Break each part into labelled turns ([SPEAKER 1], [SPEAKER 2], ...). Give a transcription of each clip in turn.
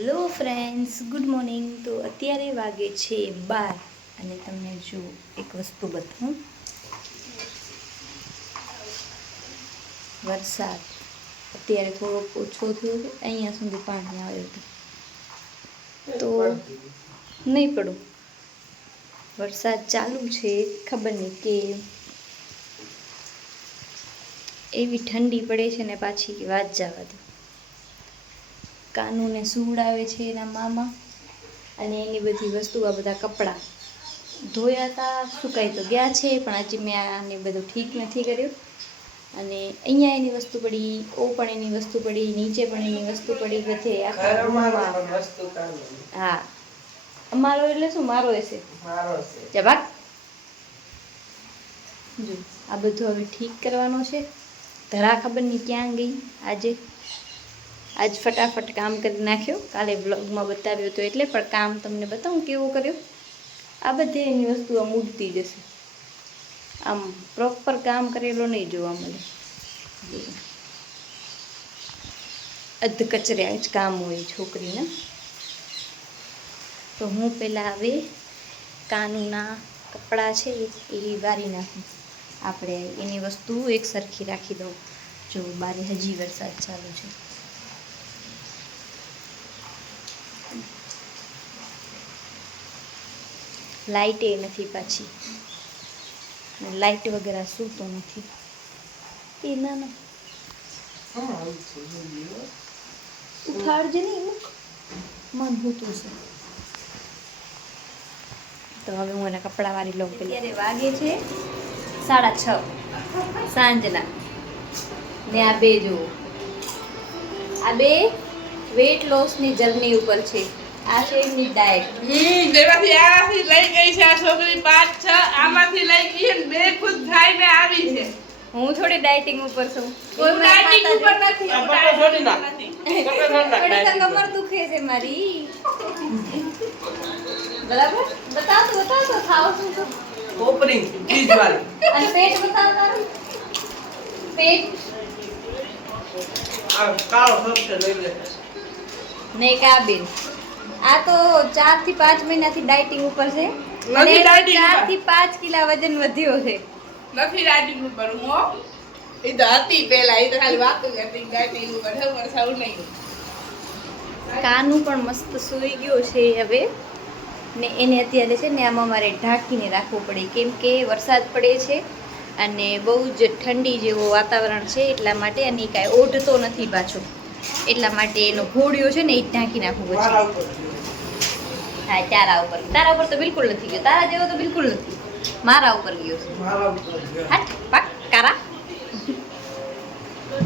[SPEAKER 1] Hello friends good morning તો અત્યારે વાગે છે બાર અને તમને જો એક વસ્તુ બતાવું. વરસાદ. અત્યારે થોડોક ઓછો થયો છે. અહીંયા સુધી પાણી આવ્યું હતું. તો નહીં પડું. વરસાદ ચાલુ છે. ખબર નહીં કે એવી ઠંડી પડે છે ને પાછી વાત જવા દો. કાનુને સુવડાવે છે એના મામા અને એની બધી વસ્તુ આ બધા કપડાં ધોયા હતા સુકાઈ તો ગયા છે પણ હજી મેં આને બધું ઠીક નથી કર્યું. અને અહીંયા એની વસ્તુ પડી ઓ પણ એની વસ્તુ પડી નીચે પણ એની વસ્તુ પડી બધે હા. અમારો એટલે શું? મારો હશે? જા ભાગ જો આ બધું હવે ઠીક કરવાનો છે. ધરા ખબર નહીં ક્યાં ગઈ આજે? આજ ફટાફટ કામ કરી નાખ્યો. કાલે બ્લોગમાં બતાવ્યો હતું એટલે પણ કામ તમને બતાવું કેવું કર્યો? આ બધી એની વસ્તુ આમ ઉડતી જશે. આમ પ્રોપર કામ કરેલો નહીં જોવા મળે. અધ કચરે જ કામ હોય છોકરીને. તો હું પહેલાં હવે કાનુના કપડાં છે એ વારી નાખું. આપણે એની વસ્તુ એક સરખી રાખી દઉં. જો બારે હજી વરસાદ ચાલુ છે. લાઇટ એ નથી પાછી. લાઇટ વગેરે સૂતો નથી. એ ના ના ઉઠાડજે નહીં મૂક મન હોતું છે તો હવે હું એના કપડાં વાળી લઉં પેલી. અત્યારે વાગે છે સાડા છ. સાંજના. ને આ બે જુઓ. આ બે વેટ લોસની જર્ની ઉપર છે. આ એમની ડાયટ
[SPEAKER 2] હમ જેમાંથી આમાંથી લઈ ગઈ છે આ છોકરી પાંચ છ આમાંથી લઈ ગઈ અને બે ખુદ ખાઈને આવી છે.
[SPEAKER 1] હું થોડી ડાયટિંગ ઉપર છું.
[SPEAKER 2] કોઈ ડાયટિંગ ઉપર નથી
[SPEAKER 3] આ છોડી
[SPEAKER 2] ડાયટિંગ
[SPEAKER 1] થોડી તો કમર દુખે છે મારી. બરાબર? બતાવ તો બતાવ તો ખાવ શું છો?
[SPEAKER 3] ઓપનિંગ ચીઝ વાળી.
[SPEAKER 1] અને પેટ બતાવ તારું. પેટ?
[SPEAKER 3] આ કાળો સબસે લઈ લે
[SPEAKER 1] ને કાબિન. આ તો ચારથી પાંચ મહિનાથી ડાયટિંગ ઉપર છે. અને ચારથી પાંચ કિલા વજન વધ્યો છે.
[SPEAKER 2] નથી ડાયટિંગ ઉપર હું એ તો હતી પેલા એ તો ખાલી વાત કરતી ડાયટિંગ ઉપર હવે સૌ નહીં
[SPEAKER 1] કાનું પણ મસ્ત સૂઈ ગયો છે હવે. ને એને અત્યારે છે ને આમાં મારે ઢાંકીને રાખવું પડે. કેમ કે વરસાદ પડે છે અને બહુ જ ઠંડી જેવું વાતાવરણ છે એટલા માટે અને કાંઈ ઓઢતો નથી પાછો. એટલા માટે એનો ઘોડિયો છે ને એ ઢાંકી નાખવું પછી. હા તારા ઉપર. તારા ઉપર તો બિલકુલ નથી ગયો. તારા જેવો તો બિલકુલ નથી. મારા ઉપર ગયો. હટ પાક કારા.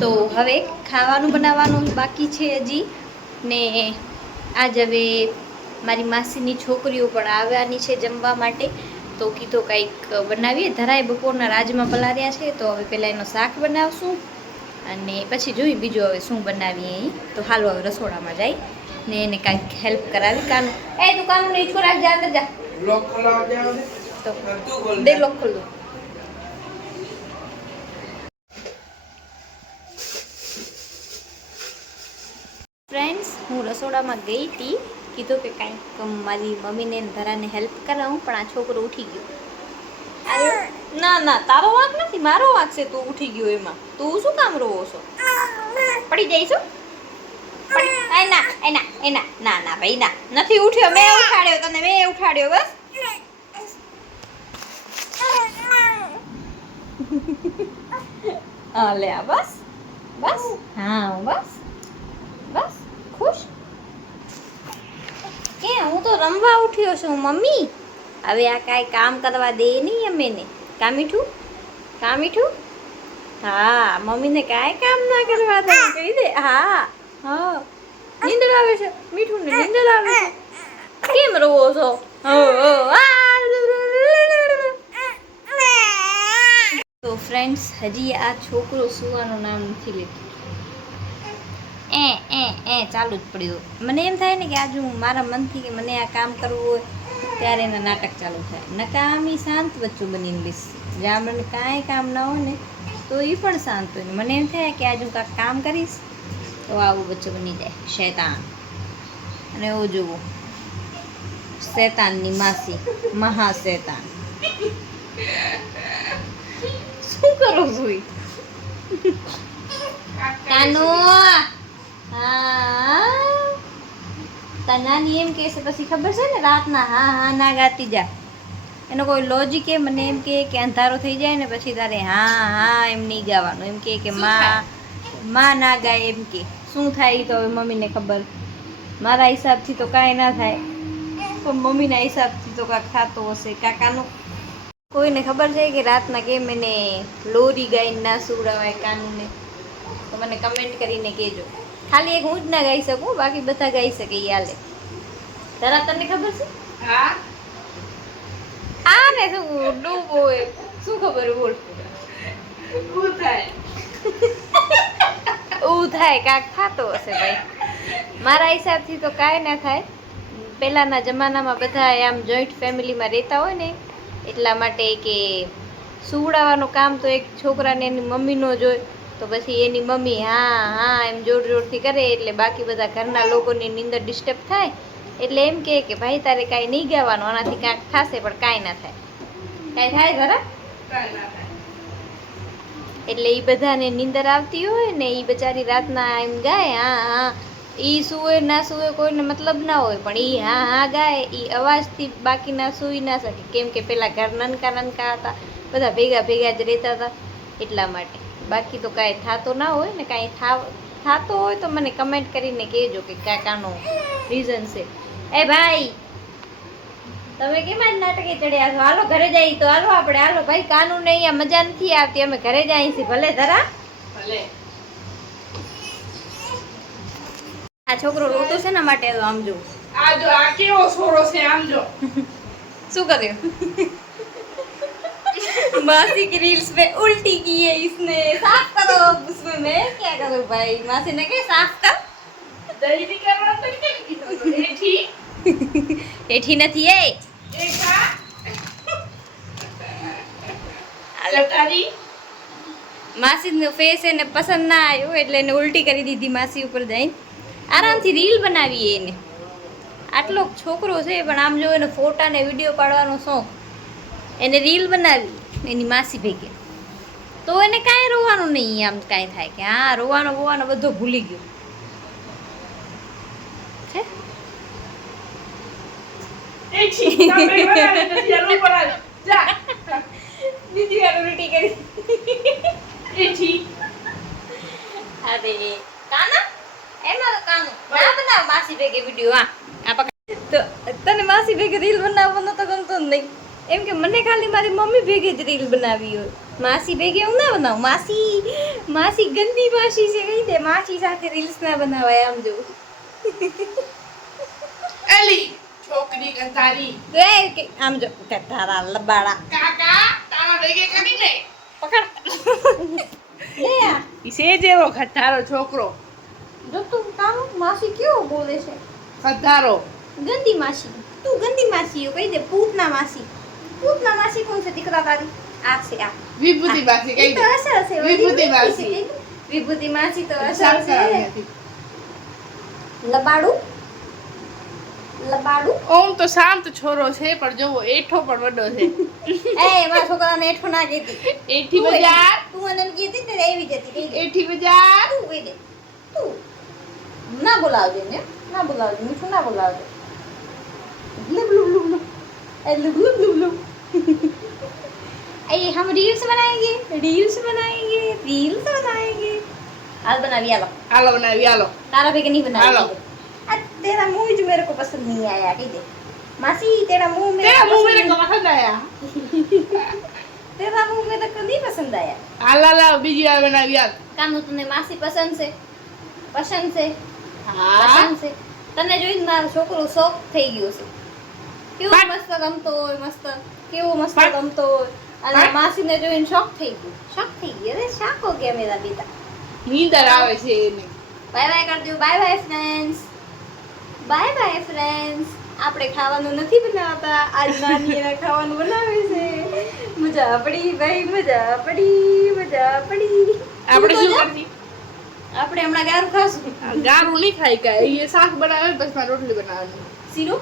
[SPEAKER 1] તો હવે ખાવાનું બનાવવાનું બાકી છે હજી. ને આજ હવે મારી માસીની છોકરીઓ પણ આવવાની છે જમવા માટે. તો કીધો કંઈક બનાવીએ. ધરાય બપોરના રાજમાં પલાર્યા છે. તો હવે પહેલાં એનો શાક બનાવશું. અને પછી જોઈ બીજું હવે શું બનાવીએ તો હાલો હવે રસોડામાં જાય. ને એને કાંઈક હેલ્પ કરાવી કાનું. એ તું કાનું ને ઈચકો રાખજે અંદર જા.
[SPEAKER 3] લોક ખોલાવા
[SPEAKER 1] તો દે લોક ખોલ ફ્રેન્ડ્સ હું રસોડામાં ગઈ હતી. કીધું કે કાંઈક મારી મમ્મીને ને ધરાને હેલ્પ કરાવું પણ આ છોકરો ઉઠી ગયો. ના ના તારો વાંક નથી મારો વાંક છે તું ઉઠી ગયો એમાં. તું શું કામ રોવો છો? પડી જઈશું બસ. હા તો રમવા ઉઠ્યો છું, મમ્મી. હવે આ કાંઈ કામ કરવા દે નહીં અમે ને કા મીઠું? કા મીઠું? હા, મમ્મીને કાંઈ કામ ના કરવા દે કહી દે. હા. હા. નીંદર આવે છે? મીઠું ને નીંદર આવે છે? કેમ રોવો છો. તો ફ્રેન્ડ્સ હજી આ છોકરો સુવાનું નામ નથી લેતો. એ એ એ, ચાલુ જ પડ્યું. મને એમ થાય ને કે આજ હું મારા મનથી કે મને આ કામ કરવું હોય, ત્યારે એના નાટક ચાલુ થાય. નકામી શાંત બચ્ચું બનીને બેસ. જ્યાં મને કાંઈ કામ ના હોય ને, તો એ પણ શાંત હોય. મને એમ થાય કે આજ હું કાંઈક કામ કરીશ તો આવું બચ્ચું બની જાય શૈતાન. અને એવું જુઓ શેતાનની માસી મહા શેતાન શું કરો છો કાનો! હા. તાર નાની એમ કહે છે પછી ખબર છે ને રાતના હા હા ના ગાતી જા. એનો કોઈ લોજિક એ મને એમ કહે કે અંધારો થઈ જાય ને પછી તારે હા હા એમ નહીં ગાવાનું. એમ કહે કે માં માં ના ગાય એમ કે શું થાય તો હવે મમ્મીને ખબર. મારા હિસાબથી તો કાંઈ ના થાય. પણ મમ્મીના હિસાબથી તો કાંઈક થતો હશે કાકાનું. કોઈને ખબર છે કે રાતના કેમ એને લોરી ગાઈને ના સુવડાવાય કાનુને? તો મને કમેન્ટ કરીને કહેજો. ખાલી એક હું જ ના ગાઈ શકું બાકી બધા ગાઈ શકે યાલે તારા તને ખબર છે?
[SPEAKER 2] હા.
[SPEAKER 1] આ ને શું ડૂબો શું ખબર બોલ.
[SPEAKER 2] થાય?
[SPEAKER 1] એવું થાય, કાંક થતો હશે ભાઈ. મારા હિસાબથી તો કાંઈ ના થાય. પહેલાંના જમાનામાં બધા આમ જોઈન્ટ ફેમિલીમાં રહેતા હોય ને, એટલા માટે કે સુવડાવવાનું કામ તો એક છોકરાને એની મમ્મીનો જ હોય. તો પછી એની મમ્મી હા હા, એમ જોર જોરથી કરે, એટલે બાકી બધા ઘરના લોકોની નીંદર ડિસ્ટર્બ થાય. એટલે એમ કહે કે ભાઈ, તારે કાંઈ નહીં ગાવાનું, આનાથી કાંઈક થશે, પણ કાંઈ ના થાય. કાંઈ થાય ખરા?
[SPEAKER 2] કાંઈ ના થાય.
[SPEAKER 1] એટલે એ બધાને નીંદર આવતી હોય ને એ બચારી રાતના એમ ગાય, હા હા. એ સુવે ના સુવે કોઈને મતલબ ના હોય, પણ એ હા હા ગાય એ અવાજથી બાકીના સૂઈ ના શકે. કેમ કે પહેલાં ઘર નનકા નનકા હતા, બધા ભેગા ભેગા જ રહેતા હતા એટલા માટે. બાકી તો કાંઈ થતો ના હોય ને કાંઈ થાવ થતો હોય તો મને કમેન્ટ કરીને કહેજો કે કાકાનો રીઝન છે. એ ભાઈ તમે કેમ આજ નાટકે ચડ્યા છો હાલો ઘરે જઈએ તો હાલો આપણે હાલો ભાઈ કાનૂન અહીંયા મજા નથી આવતી અમે ઘરે જઈએ છીએ ભલે ધરા
[SPEAKER 2] ભલે
[SPEAKER 1] આ છોકરો રોતો છે ને માટે તો આમ જો
[SPEAKER 2] આ જો આ કેવો છોરો છે આમ જો
[SPEAKER 1] શું કર્યું मासी की रील्स पे उल्टी की है इसने साफ करो उसमें मैं क्या करूं भाई मासी ने कहा साफ कर
[SPEAKER 2] દહીં કરવા તો કેમ કીધું તું? એઠી
[SPEAKER 1] એઠી નથી એ
[SPEAKER 2] એકા ચટારી
[SPEAKER 1] માસીનો ફેસ એને પસંદ ના આવ્યું એટલે એને ઉલટી કરી દીધી માસી ઉપર જઈને. આરામથી રીલ બનાવીએ એને. આટલો છોકરો છે પણ આમ જો એને ફોટા ને વીડિયો પાડવાનો શોખ. એને રીલ બનાવી એની માસી ભેગે. તો એને કાંઈ રોવાનું નહીં આમ કાંઈ થાય કે હા રોવાનો બોવાનો બધો ભૂલી ગયો. કરી કાના એમાં કાનું ના બનાવ માસી ભેગે વીડિયો હા આ તો તને માસી ભેગે રીલ બનાવવાનો તો ગમતો જ નહીં એમ કે મને ખાલી મારી મમ્મી ભેગે જ રીલ બનાવી હોય માસી ભેગે હું ના બનાવું માસી માસી ગંદી માસી છે કહી દે માસી સાથે રીલ્સ ના બનાવાય આમ જો
[SPEAKER 2] એલી છોકરી કે
[SPEAKER 1] તારી એ આમ જો કે તારા લબાડા.
[SPEAKER 2] કાકા તારા ભેગે કરી ને
[SPEAKER 1] પકડ. લે આ.
[SPEAKER 2] ઈસે જેવો ખટારો છોકરો.
[SPEAKER 1] જો તું કાનું માસી કેવો બોલે છે?
[SPEAKER 2] ખટારો.
[SPEAKER 1] ગંદી માસી. તું ગંદી માસી હો કહી દે પૂતના માસી. પૂતના માસી કોણ છે દીકરા તારી? આ છે આ.
[SPEAKER 2] વિભૂતિ
[SPEAKER 1] માસી
[SPEAKER 2] કઈ
[SPEAKER 1] તો અસર છે
[SPEAKER 2] વિભૂતિ માસી.
[SPEAKER 1] વિભૂતિ માસી તો અસર છે. લબાડું? લબાડું
[SPEAKER 2] ઓમ તો શાંત છોરો છે પણ જોવો એઠો પણ વડો છે
[SPEAKER 1] એ મારા છોકરાને એઠો ના કહેતી
[SPEAKER 2] એઠી
[SPEAKER 1] તું
[SPEAKER 2] બજાર
[SPEAKER 1] તું એને કીધી ને એવી જતી કહી દે
[SPEAKER 2] એઠી બજાર
[SPEAKER 1] તું કહી દે તું ના બોલાવજે ને ના બોલાવજે મીઠું ના બોલાવજે લુબ લુબ લુબ લુબ ए लुब लुब लुब लुब आइए हम रील्स बनाएंगे रील्स बनाएंगे रील्स बनाएंगे आज बना लिया लो
[SPEAKER 2] હાલો બનાવી હાલો
[SPEAKER 1] तारा भी नहीं बना
[SPEAKER 2] हेलो।
[SPEAKER 1] आज तेरा मुंह जो मेरे को पसंद नहीं आया कही दे मासी तेरा मुंह मेरे
[SPEAKER 2] તેરા
[SPEAKER 1] को
[SPEAKER 2] મુંહ
[SPEAKER 1] पसंद
[SPEAKER 2] મેરે કો પસંદ આયા
[SPEAKER 1] तेरा मुंह मेरे को नहीं पसंद आया
[SPEAKER 2] હાલ હાલ હાલ, બીજી વાર બનાવી હાલ
[SPEAKER 1] કાનુ તને માસી પસંદ છે પસંદ છે
[SPEAKER 2] હા
[SPEAKER 1] પસંદ છે તને જોઈને મારો છોકરો શોખ થઈ ગયો છે કેવો
[SPEAKER 2] પાટ.
[SPEAKER 1] મસ્ત રમતો હોય મસ્ત કેવો મસ્ત
[SPEAKER 2] પાટ.
[SPEAKER 1] રમતો હોય અને
[SPEAKER 2] પાટ.
[SPEAKER 1] માસીને જોઈને શોખ થઈ ગયો શોખ થઈ ગયો અરે શાક હો ગયા મેરા બેટા
[SPEAKER 2] નીંદર આવે છે એને
[SPEAKER 1] બાય બાય કરજો bye bye friends bye bye friends આપણે ખાવાનું નથી બનાવતા. આજ નાની એના ખાવાનું બનાવે છે. મજા પડી ભાઈ મજા પડી મજા પડી.
[SPEAKER 2] આપણે શું. કરતી
[SPEAKER 1] આપણે હમણાં ગારું ખાશું.
[SPEAKER 2] ગારું નહીં ખાઈ કાય એ શાક બનાવે પછી મારે રોટલી બનાવવાની.
[SPEAKER 1] શીરો?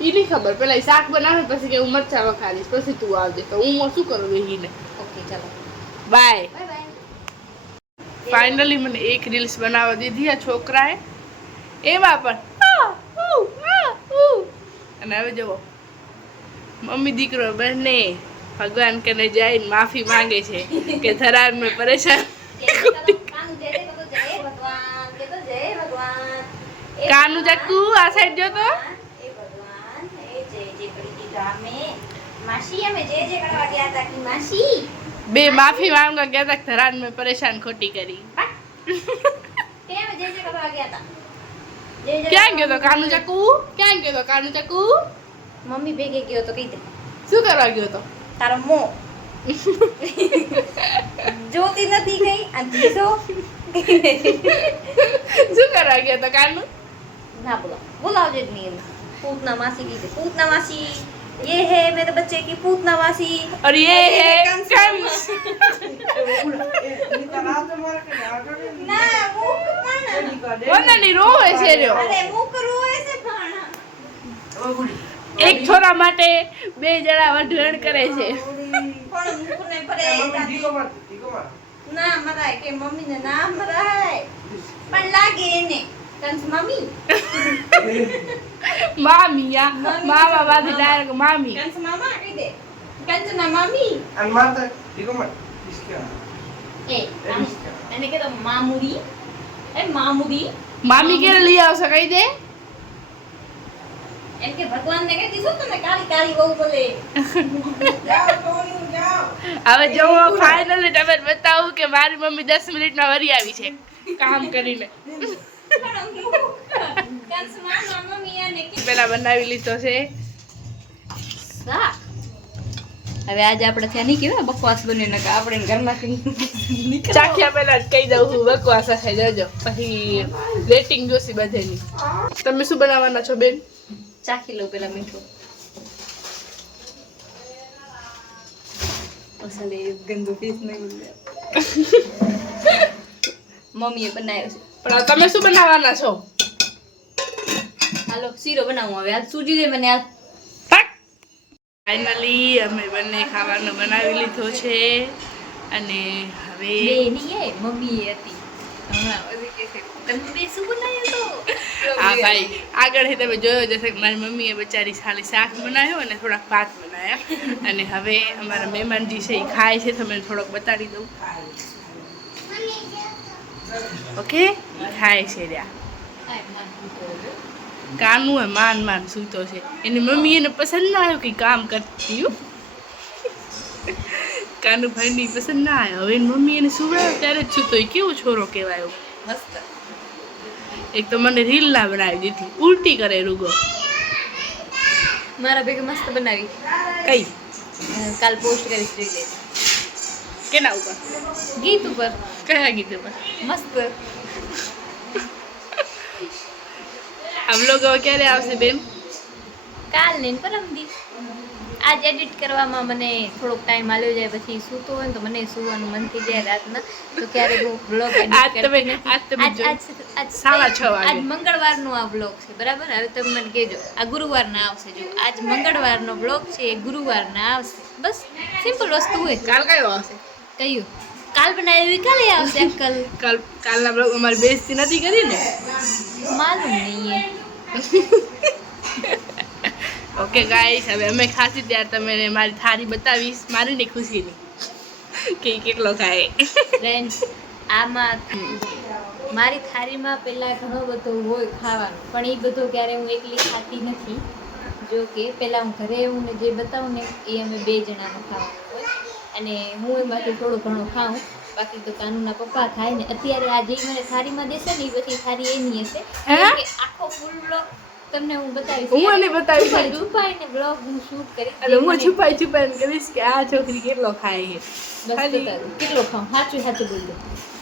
[SPEAKER 2] એ નહીં ખબર. પેલા શાક બનાવે પછી કે હું મરચા વખાડીશ પછી તું આવજે. તો હું શું કરું વેહીને
[SPEAKER 1] ઓકે ચાલો.
[SPEAKER 2] બાય
[SPEAKER 1] બાય બાય
[SPEAKER 2] ફાઇનલી મને એક રીલ્સ બનાવવા દીધી આ છોકરાએ. એમાં પણ. અને હવે જુઓ. મમ્મી દીકરો બંને ભગવાન કને જઈને માફી માંગે છે કે થરાર મેં પરેશાન કાનું ચક્કુ આ સાઈડ જો તો. બે માફી માંગવા ગયા હતા થરાન મેં પરેશાન ખોટી કરી.
[SPEAKER 1] જે જે કરવા ગયા હતા
[SPEAKER 2] ક્યાં ગયો તો કાનુ ચાકુ? ક્યાં ગયો તો કાનુ ચક્કુ
[SPEAKER 1] મમ્મી ભેગે ગયો તો કઈ દે.
[SPEAKER 2] શું કરવા ગયો તો?
[SPEAKER 1] તારો મો. જોતી નથી કઈ આ દીધો
[SPEAKER 2] શું કરવા ગયો તો કાનુ?
[SPEAKER 1] ના બોલા. બોલાવજે જ નહીં. પૂતના માસી કીધે. પૂતના માસી. ये है मेरे बच्चे की पूतना मासी
[SPEAKER 2] और ये है
[SPEAKER 1] कंस
[SPEAKER 2] कंस
[SPEAKER 3] નીતા રાતે મારે કે આગળ નહીં.
[SPEAKER 1] ના મુખ પણ
[SPEAKER 3] એની કાઢે.
[SPEAKER 2] કોને ની રોવે છે રહ્યો
[SPEAKER 1] અરે મુખ રોવે છે પણ
[SPEAKER 3] ઓ ગુડી.
[SPEAKER 2] એક છોરા માટે બે જણા વઢવણ કરે છે
[SPEAKER 1] પણ મુખ ને પરે
[SPEAKER 3] મમ્મી ઢીકો માર, ઢીકો માર.
[SPEAKER 1] ના મરાય કે મમ્મી ને ના મરાય પણ લાગે એને કંસ mami.
[SPEAKER 2] mami,
[SPEAKER 1] ya.
[SPEAKER 2] મામા બાદ
[SPEAKER 1] મામા.
[SPEAKER 2] ડાયરેક્ટ મામી
[SPEAKER 1] કંસ મામા કહી દે કંસ ના મમ્મી
[SPEAKER 3] અને મારતા ઢીકો માર. ઈસકા.
[SPEAKER 1] એ આમ- એને કે તો મામુરી એ મામુરી
[SPEAKER 2] મામી ક્યારે લઈ આવશે કઈ દે
[SPEAKER 1] એમ કે ભગવાન ને કહી દીધું તમે કાળી કાળી બહુ બોલે
[SPEAKER 2] હવે જો ફાઇનલી તમે બતાવું કે મારી મમ્મી દસ મિનિટમાં વરી આવી છે કામ કરીને પેલા બનાવી લીધો છે.
[SPEAKER 1] હવે આજે આપણે ત્યાં નહીં કેવા બકવાસ બને ને આપણે ઘરમાંથી
[SPEAKER 2] ચાખ્યા પહેલા જ કહી દઉં હું બકવાસ હશે જજો. પછી રેટિંગ જોશી બધેની. તમે શું બનાવવાના છો બેન?
[SPEAKER 1] ચાખી લઉં પેલા મીઠું. ગંદુ પીસ નહીં મમ્મીએ બનાવ્યો છે.
[SPEAKER 2] પણ તમે શું બનાવવાના છો
[SPEAKER 1] હાલો શીરો બનાવું હવે આજ સૂજી દે મને હાલ
[SPEAKER 2] ફાઇનલી અમે બંને ખાવાનું બનાવી લીધો છે અને હવે
[SPEAKER 1] એની એ મમ્મી હતી તમે
[SPEAKER 2] હા ભાઈ આગળ તમે જોયો જશે કે મારી મમ્મીએ બચારી ખાલી શાક બનાવ્યો અને થોડાક ભાત બનાવ્યા અને હવે અમારા મહેમાનજી છે એ ખાય છે તમને થોડોક બતાડી દઉં ઓકે? ખાય છે રહ્યા. કાનું હે માન માન સૂતો છે. એની મમ્મી એને પસંદ ના આવ્યું કે કામ કરતી હું. કાનું ભાઈની પસંદ ના આવ્યો. હવે એની મમ્મી એને સુવડાવે ત્યારે જ સૂતો. એ કેવો છોરો કહેવાયો
[SPEAKER 1] મસ્ત.
[SPEAKER 2] એક તો મને રીલ ના બનાવી દીધી. ઉલટી કરે રૂગો.
[SPEAKER 1] મારા ભેગા મસ્ત બનાવી.
[SPEAKER 2] કઈ?
[SPEAKER 1] કાલ પોસ્ટ કરીશ રીલે
[SPEAKER 2] કેના ઉપર?
[SPEAKER 1] ગીત ઉપર.
[SPEAKER 2] કયા ઉપર
[SPEAKER 1] મસ્ત
[SPEAKER 2] આ vlog હવે ક્યારે આવશે બેન
[SPEAKER 1] કાલ ને પરમ દી આજ એડિટ કરવામાં મને થોડોક ટાઈમ આલ્યો જાય પછી સૂતો હોય ને તો મને સુવાનું મન થઈ જાય રાતના. તો ક્યારે હું બ્લોગ
[SPEAKER 2] આજ તમે- આજ તમે સાડા છ વાગે.
[SPEAKER 1] આજ મંગળવારનો આ બ્લોગ છે બરાબર? હવે તમે મને કહેજો આ ગુરુવારના આવશે જો. આજ મંગળવારનો બ્લોગ છે એ ગુરુવારના આવશે. બસ સિમ્પલ વસ્તુ હોય.
[SPEAKER 2] કાલ કયો આવશે?
[SPEAKER 1] કયું? કાલ બનાવી કાલે આવશે અંકલ.
[SPEAKER 2] કાલ કાલના બ્લોગ અમારી બેસતી નથી કરી ને?
[SPEAKER 1] માલુમ નહીં
[SPEAKER 2] ઓકે ગાઈસ હવે અમે ખાસી ત્યારે તમે મારી થાળી બતાવીશ. મારી ને ખુશીની. કે કેટલો ખાય.
[SPEAKER 1] આમાં મારી થાળીમાં પહેલાં ઘણો બધો હોય ખાવાનું પણ એ બધું ક્યારે હું એકલી ખાતી નથી. જો કે પહેલાં હું ઘરે હું ને જે બતાવું ને એ અમે બે જણાનું હોય અને હું એમાંથી થોડું ઘણું ખાઉં. બાકી તો કાનુના પપ્પા ખાય ને. અત્યારે આ જે મને થારીમાં દેશે ને એ પછી થારી એની હશે. આખો ફૂલ બ્લોક તમને હું બતાવીશ.
[SPEAKER 2] હું એને બતાવી
[SPEAKER 1] છુપાઈ- ને બ્લોગ હું શૂટ કરીશ.
[SPEAKER 2] એટલે હું છુપાઈ છુપાઈ કહીશ કે આ છોકરી કેટલો ખાય છે.
[SPEAKER 1] કેટલો ખાઉં? સાચું સાચું બોલજો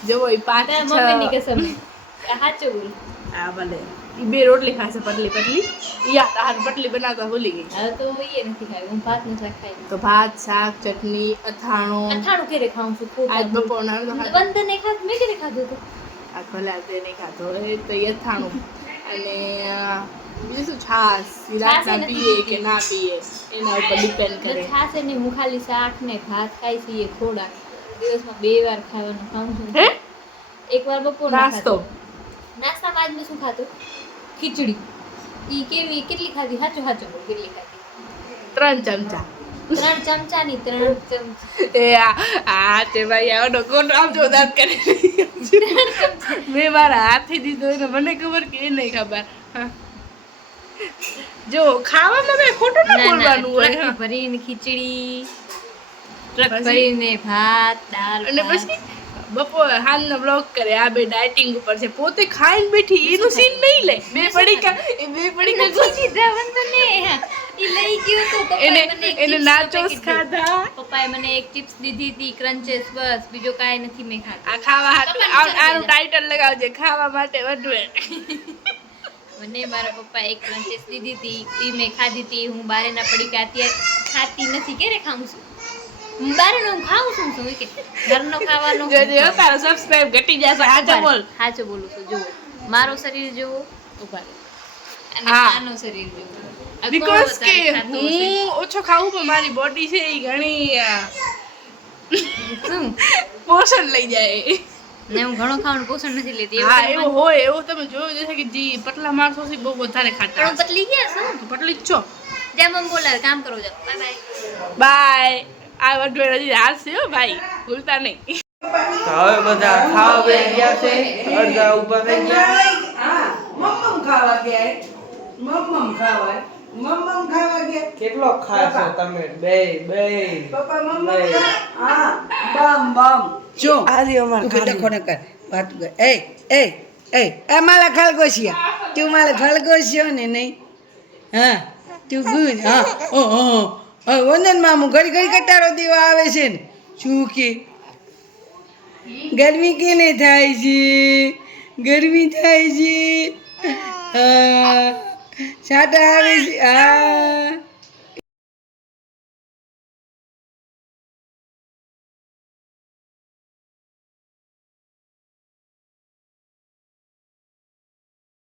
[SPEAKER 2] જવો એ પાંચ
[SPEAKER 1] મમ્મીની કસમ. સાચું બોલ.
[SPEAKER 2] હા ભલે. બે રોટલી ખાશે પતલી પતલી યાદ તાર પટલી બનાવતા ભૂલી ગઈ.
[SPEAKER 1] હવે તો એ નથી ખાવી હું ભાતનું શાક ખાઈ.
[SPEAKER 2] તો ભાત શાક ચટણી અથાણું.
[SPEAKER 1] અથાણું કે ખાઉં છું ખૂબ
[SPEAKER 2] આજ બપોરના તો ખાધું.
[SPEAKER 1] વંદને ખાધું મેં ક્યારે ખાધું હતું?
[SPEAKER 2] આ ભલા તે ને ખાધો એ તો યથાણું અને બીજું શું? છાસ રાતના પીએ કે ના પીએ એના ઉપર ડિપેન્ડ કરે.
[SPEAKER 1] છાસ એને હું ખાલી શાક ને ભાત ખાઈ છીએ થોડા દિવસમાં બે વાર ખાવાનું ખાઉં છું. એક વાર બપોર
[SPEAKER 2] નાસ્તો.
[SPEAKER 1] નાસ્તામાં આજ મેં શું ખાધું? ખીચડી. ઈ કેવી કેટલી ખાધી? સાચું સાચું બોલ કેટલી ખાધી?
[SPEAKER 2] ત્રણ ચમચા.
[SPEAKER 1] ત્રણ ચમચા ની ત્રણ ચમચા.
[SPEAKER 2] એ આ તે ભાઈ આવડો કોણ આમ જો દાંત કરી મેં મારા હાથે દીધો એને મને ખબર કે નહીં ખબર. હા. જો ખાવામાં મેં ખોટું ના બોલવાનું હોય.
[SPEAKER 1] ભરીને ખીચડી ટ્રક ભરીને ભાત દાળ
[SPEAKER 2] અને. પછી? બપોર હાલનો બ્લોગ કરે આ બે ડાયટિંગ ઉપર છે. પોતે ખાઈને બેઠી એનું સીન નહીં લે. બે પડીકા એ બે પડીકા
[SPEAKER 1] નથી દીધા તો ને ઈ લઈ ગયો તો.
[SPEAKER 2] એને એને નાચોસ ખાધા.
[SPEAKER 1] પપ્પાએ મને એક ચિપ્સ દીધી હતી ક્રન્ચેસ બસ. બીજો કાંઈ નથી મેં ખાધું.
[SPEAKER 2] આ ખાવા હાટુ આનું ટાઇટલ લગાવજે ખાવા માટે વધુ
[SPEAKER 1] મને મારા પપ્પાએ એક ક્રન્ચેસ દીધી હતી એ મેં ખાધી હતી હું બારેના પડીકા અત્યારે ખાતી નથી. ક્યારે ખાઉં છું? બારેનો ખાઉં છું શું કે ઘરનો ખાવાનું
[SPEAKER 2] જોજે તારો સબસ્ક્રાઇબ ઘટી જશે હાચો બોલ.
[SPEAKER 1] હાચો બોલું છું જુઓ. મારો શરીર જુઓ.
[SPEAKER 2] ઊભા
[SPEAKER 1] અને. આનો શરીર જુઓ.
[SPEAKER 2] બીકોઝ કે? હું ઓછો ખાવું પણ મારી બોડી છે એ ઘણી પોષણ લઈ જાય.
[SPEAKER 1] ને હું ઘણો ખાવાનું પોષણ નથી લેતી
[SPEAKER 2] હા એવું હોય એવું તમે જોયું જશે કે જી પતલા માણસો થી બહુ વધારે ખાતા.
[SPEAKER 1] હું પતલી ગયા છો.
[SPEAKER 2] પતલી જ છો.
[SPEAKER 1] જેમ આમ બોલાવે કામ કરો જાઓ. Bye bye.
[SPEAKER 2] બાય. આ વડવેડ હજી હાલશે હો ભાઈ ભૂલતા નહીં.
[SPEAKER 3] હવે બધા ખાવા બેસી ગયા છે. અડધા ઊભા થઈ ગયા.
[SPEAKER 4] હા મમ્મમ ખાવા ગયા. મમ્મમ ખાવા. મમ્મમ ખાવા ગયા.
[SPEAKER 3] કેટલો ખાશો તમે? બે બે
[SPEAKER 4] પપ્પા
[SPEAKER 3] બે.
[SPEAKER 4] મમ્મમ હા બમ બમ. જો તું બેટા કોને કર. વાત કર. એ એ એ એ માલા ખલગોશિયા. તું માલા ખલગોશિયો ને નહીં. હા તું ગુણ. હા ઓ હો હા વંદન મામું ઘડી ઘડી કટારો દેવા આવે છે ને. શું કે? ગરમી કેને થાય છે? ગરમી થાય છે? છાટા આવે છે? હા.